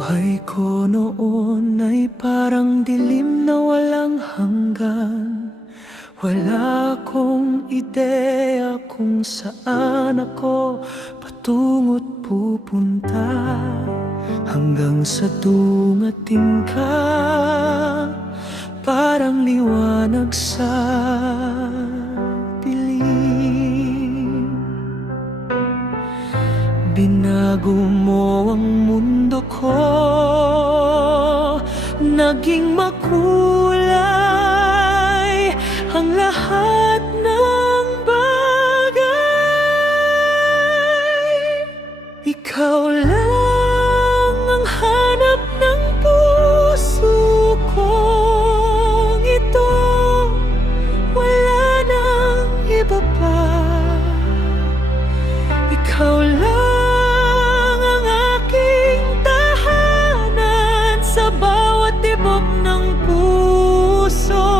buhay ko noon ay parang dilim na walang hanggan. Wala akong ideya kung saan ako patungo't pupunta, hanggang sa dumating ka, parang liwanag sa dilim. Binago mo ang mundo ko, naging makulay ang lahat ng bagay. Ikaw lang ang hanap ng puso kong ito, wala nang iba pa. Ikaw lang ng puso,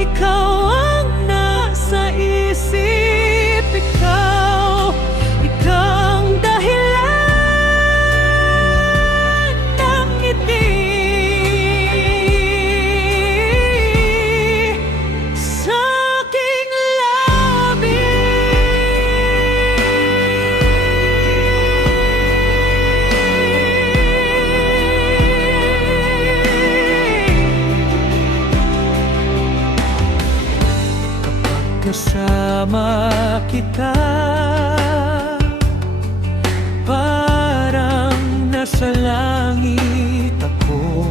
ikaw ang nasa isip, ikaw ang dahilan ng ngiti sa aking labi. Kasama kita, parang nasa langit ako.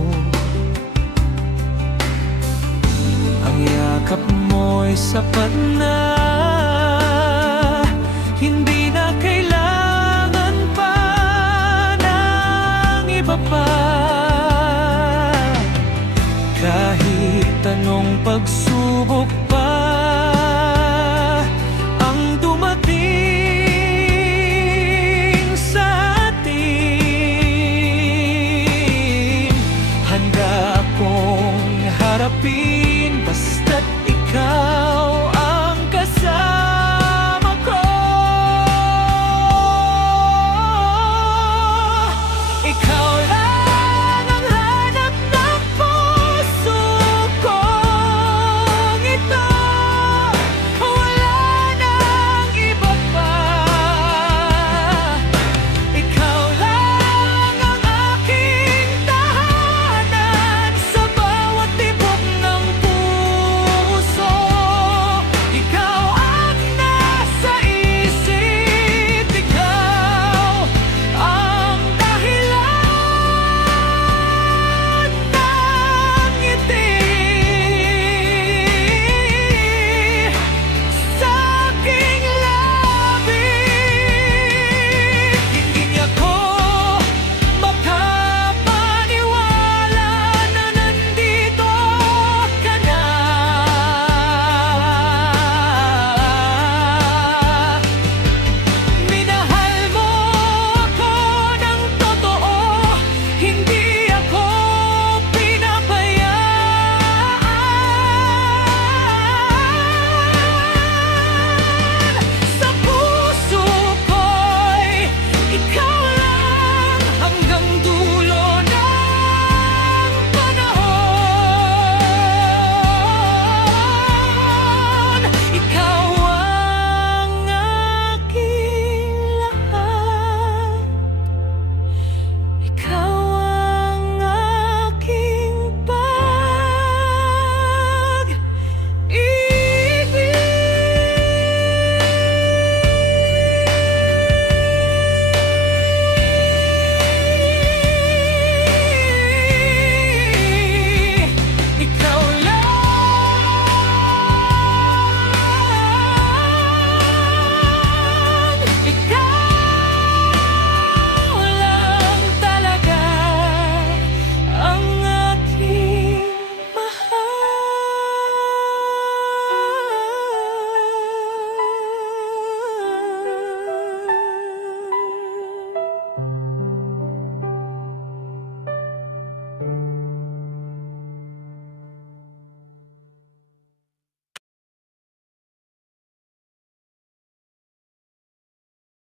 Ang yakap mo'y sapat na, hindi na kailangan pa ng iba pa. Kahit anong pagsubok pa harapin,